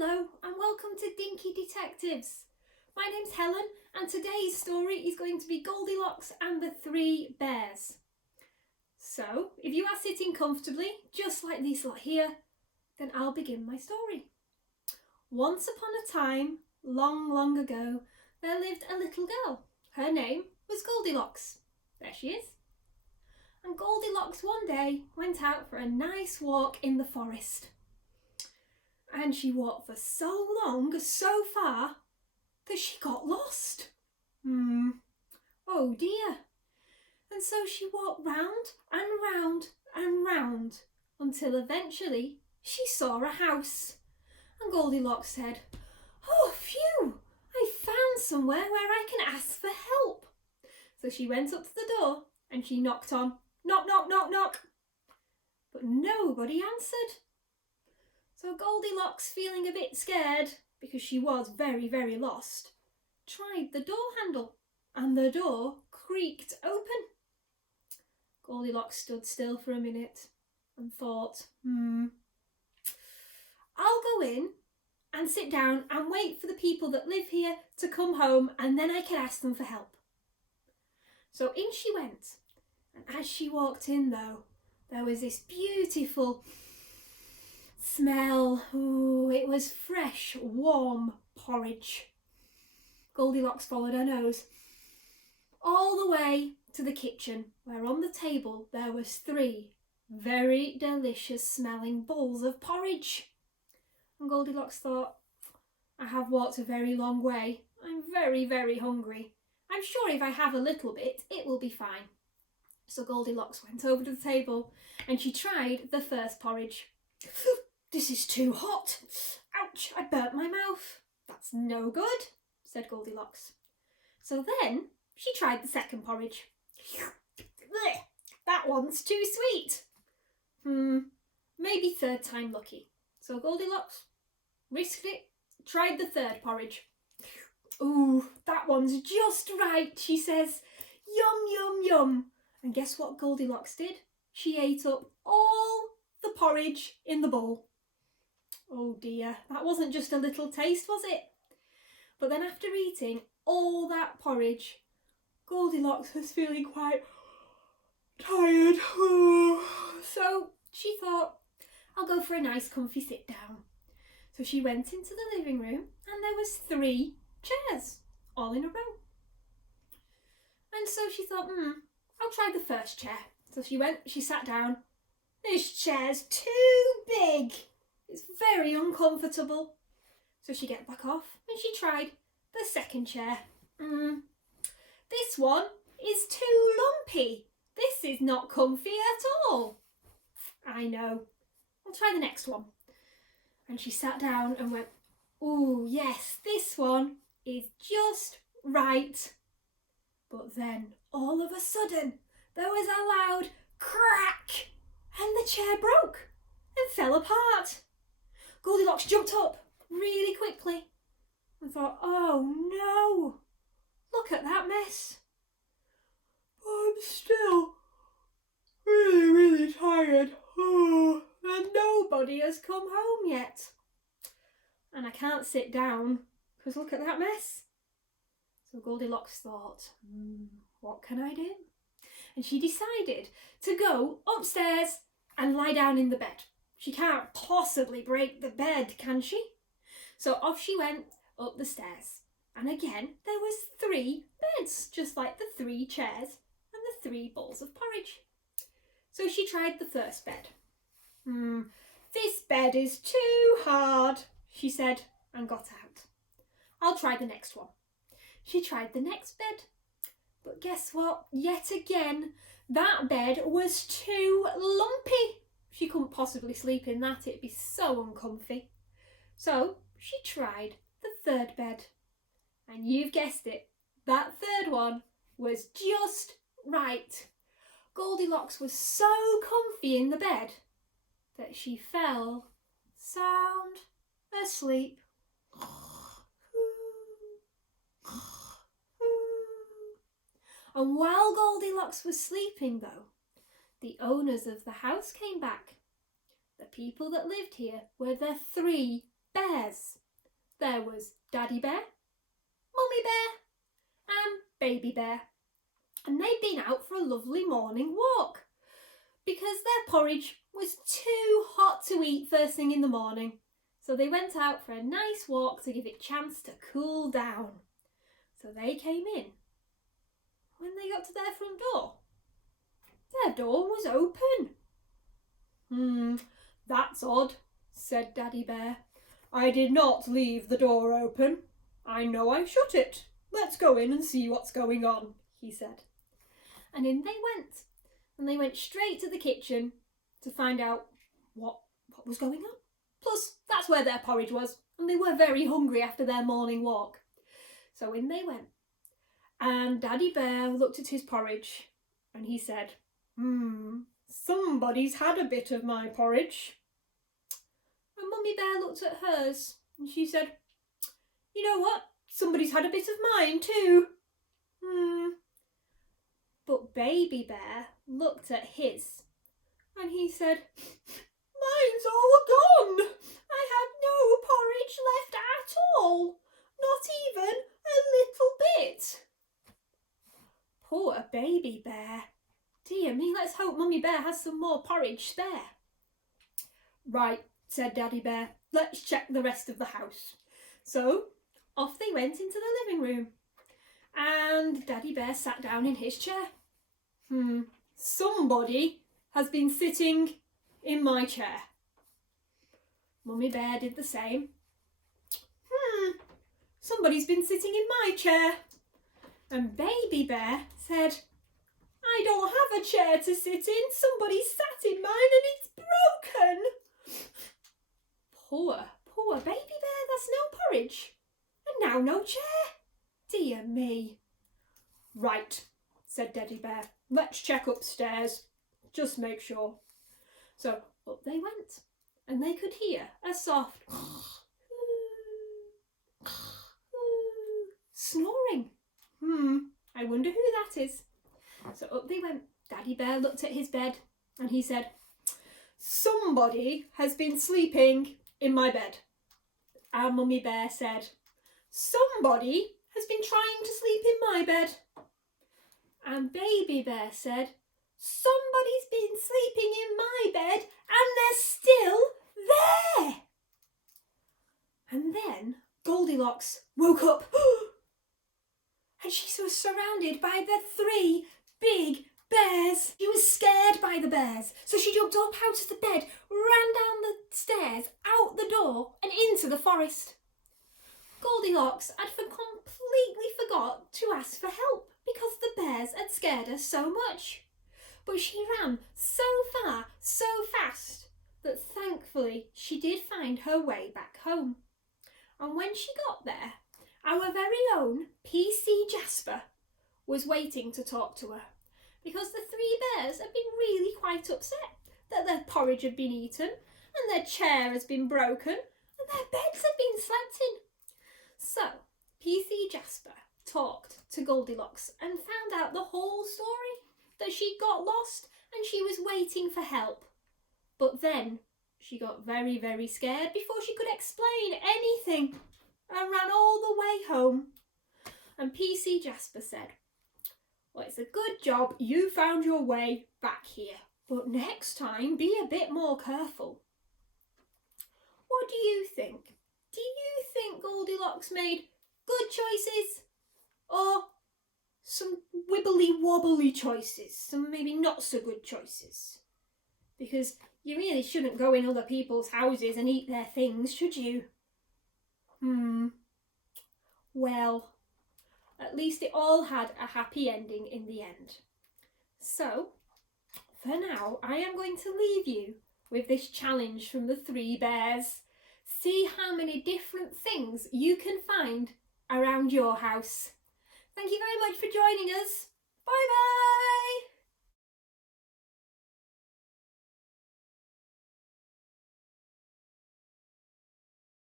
Hello and welcome to Dinky Detectives. My name's Helen and today's story is going to be Goldilocks and the Three Bears. So, if you are sitting comfortably, just like this lot here, then I'll begin my story. Once upon a time, long, long ago, there lived a little girl. Her name was Goldilocks. There she is. And Goldilocks one day went out for a nice walk in the forest. And she walked for so long, so far, that she got lost. Oh dear. And so she walked round and round and round until eventually she saw a house. And Goldilocks said, "Oh, phew, I found somewhere where I can ask for help." So she went up to the door and she knocked on, knock, knock, knock, knock. But nobody answered. So Goldilocks, feeling a bit scared, because she was very, very lost, tried the door handle and the door creaked open. Goldilocks stood still for a minute and thought, I'll go in and sit down and wait for the people that live here to come home and then I can ask them for help. So in she went, and as she walked in though, there was this beautiful smell. Ooh, it was fresh, warm porridge. Goldilocks followed her nose all the way to the kitchen, where on the table there was 3 very delicious smelling bowls of porridge. And Goldilocks thought, I have walked a very long way. I'm very, very hungry. I'm sure if I have a little bit, it will be fine. So Goldilocks went over to the table and she tried the first porridge. "This is too hot. Ouch, I burnt my mouth. That's no good," said Goldilocks. So then she tried the second porridge. "That one's too sweet. Maybe third time lucky." So Goldilocks risked it, tried the third porridge. "Ooh, that one's just right," she says. "Yum, yum, yum." And guess what Goldilocks did? She ate up all the porridge in the bowl. Oh dear, that wasn't just a little taste, was it? But then after eating all that porridge, Goldilocks was feeling quite tired. So she thought, I'll go for a nice comfy sit down. So she went into the living room and there was 3 chairs, all in a row. And so she thought, I'll try the first chair. So she sat down. "This chair's too big. It's very uncomfortable." So she got back off and she tried the second chair. "This one is too lumpy. This is not comfy at all." "I know. I'll try the next one." And she sat down and went, "Ooh, yes, this one is just right." But then all of a sudden there was a loud crack and the chair broke and fell apart. Goldilocks jumped up really quickly and thought, oh no, look at that mess. I'm still really, really tired. And nobody has come home yet. And I can't sit down because look at that mess. So Goldilocks thought, what can I do? And she decided to go upstairs and lie down in the bed. She can't possibly break the bed, can she? So off she went up the stairs. And again, there was 3 beds, just like the 3 chairs and the 3 bowls of porridge. So she tried the first bed. "This bed is too hard," she said, and got out. "I'll try the next one." She tried the next bed. But guess what? Yet again, that bed was too lumpy. She couldn't possibly sleep in that. It'd be so uncomfy. So she tried the third bed. And you've guessed it, that third one was just right. Goldilocks was so comfy in the bed that she fell sound asleep. And while Goldilocks was sleeping though, the owners of the house came back. The people that lived here were the 3 bears. There was Daddy Bear, Mummy Bear and Baby Bear. And they'd been out for a lovely morning walk because their porridge was too hot to eat first thing in the morning. So they went out for a nice walk to give it a chance to cool down. So they came in. When they got to their front door, their door was open. That's odd, said Daddy Bear. I did not leave the door open. I know I shut it. Let's go in and see what's going on, he said. And in they went. And they went straight to the kitchen to find out what was going on. Plus, that's where their porridge was, and they were very hungry after their morning walk. So in they went. And Daddy Bear looked at his porridge and he said, somebody's had a bit of my porridge. And Mummy Bear looked at hers and she said, you know what? Somebody's had a bit of mine too. But Baby Bear looked at his and he said, mine's all gone. I have no porridge left at all. Not even a little bit. Poor Baby Bear. Dear me, let's hope Mummy Bear has some more porridge spare. Right, said Daddy Bear, let's check the rest of the house. So off they went into the living room and Daddy Bear sat down in his chair. Somebody has been sitting in my chair. Mummy Bear did the same. Somebody's been sitting in my chair. And Baby Bear said, I don't have a chair to sit in. Somebody sat in mine and it's broken. Poor Baby Bear, that's no porridge. And now no chair. Dear me. Right, said Daddy Bear. Let's check upstairs. Just make sure. So up they went and they could hear a soft snoring. I wonder who that is. So up they went. Daddy Bear looked at his bed and he said, somebody has been sleeping in my bed. And Mummy Bear said, somebody has been trying to sleep in my bed. And Baby Bear said, somebody's been sleeping in my bed and they're still there. And then Goldilocks woke up and she was surrounded by the 3 big bears. She was scared by the bears, so she jumped up out of the bed, ran down the stairs, out the door and into the forest. Goldilocks had completely forgot to ask for help because the bears had scared her so much. But she ran so far, so fast, that thankfully she did find her way back home. And when she got there, our very own PC Jasper was waiting to talk to her because the 3 bears had been really quite upset that their porridge had been eaten and their chair has been broken and their beds had been slept in. So PC Jasper talked to Goldilocks and found out the whole story, that she got lost and she was waiting for help. But then she got very, very scared before she could explain anything and ran all the way home. And PC Jasper said, well, it's a good job you found your way back here, but next time be a bit more careful. What do you think? Do you think Goldilocks made good choices or some wibbly wobbly choices, some maybe not so good choices? Because you really shouldn't go in other people's houses and eat their things, should you? Well, at least it all had a happy ending in the end. So, for now, I am going to leave you with this challenge from the 3 bears. See how many different things you can find around your house. Thank you very much for joining us. Bye bye!